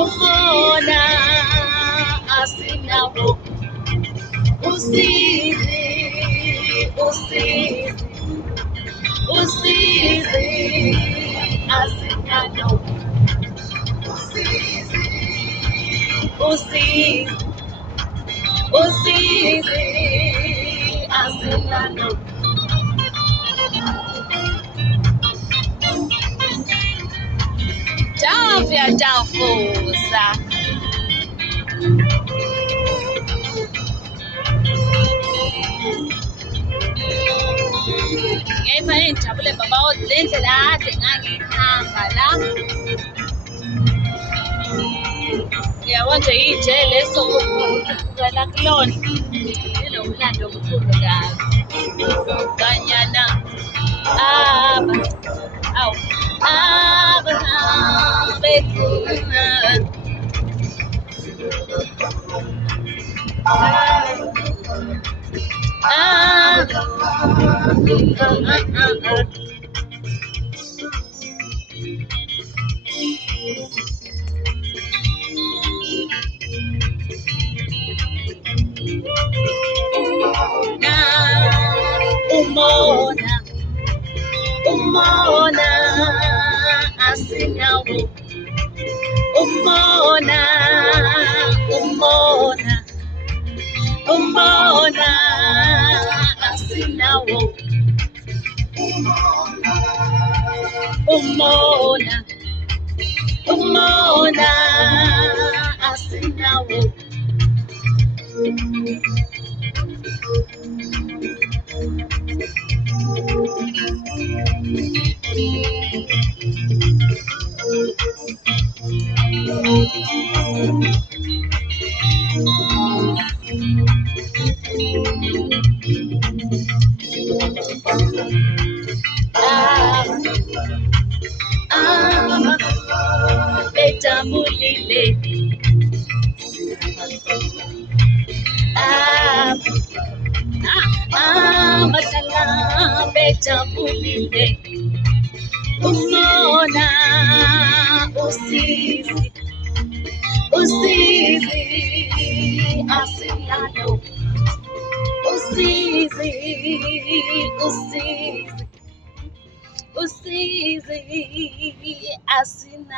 Umona asinawo usizi asinalo usizi asinalo Davia Dafosa ngema enjabule baba odlendlela ade ngangihamba la ngiyawonje ije leso ukukela kulona linomlando omkhulu kanyana bethuna umona asinawo umona asinawo umona asinawo bejabulile badala bejabulile umona usizi asinalo usizi asina